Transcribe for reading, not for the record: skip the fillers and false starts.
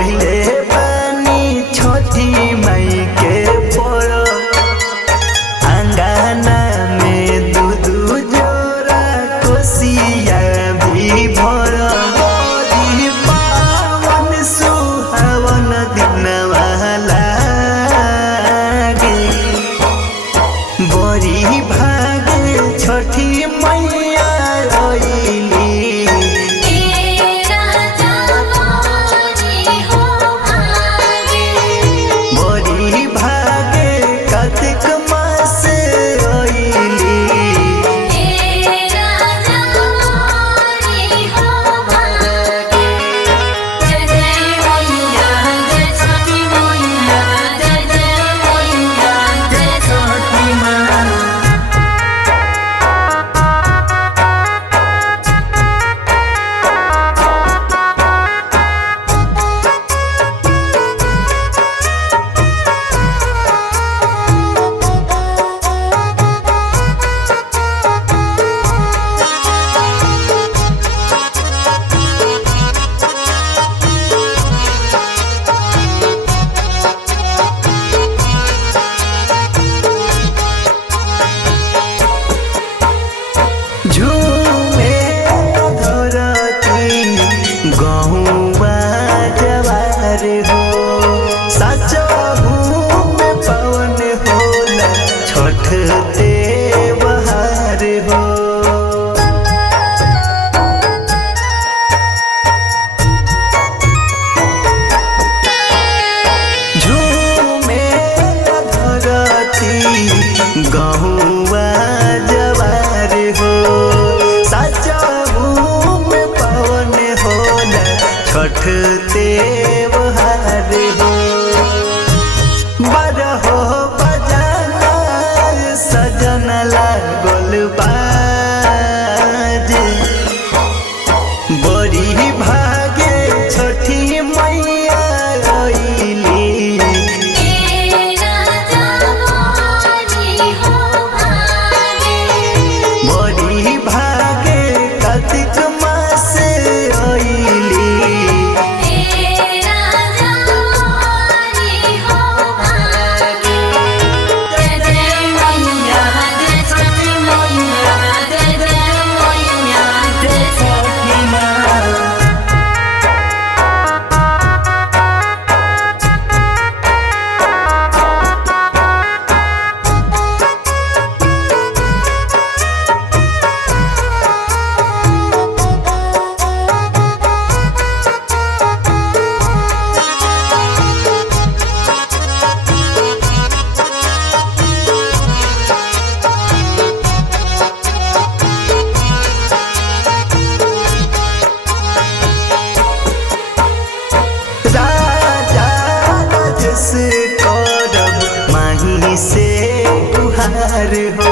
कहिले पानी छोटी माई के पोरो अंगना में दूधू जोरा कोसिया भी भर पावन सुहावन दिन लागे बड़ी भागे छठी मैया रोइली बड़ी भागे कार्तिक मास रोइली झूमे धरती गहुआ जवार हो सचहू में पवन होला छठ त्योहार हो झूमे धरती गहुआ जवार हो सचहू में पवन होला छठ त्योहार हो बरहो बजाना सजन लागल बाजे बड़ी भागे छठी मैया रोइली बड़ी भागे कार्तिक मास रोइली करब माही से गुहार हो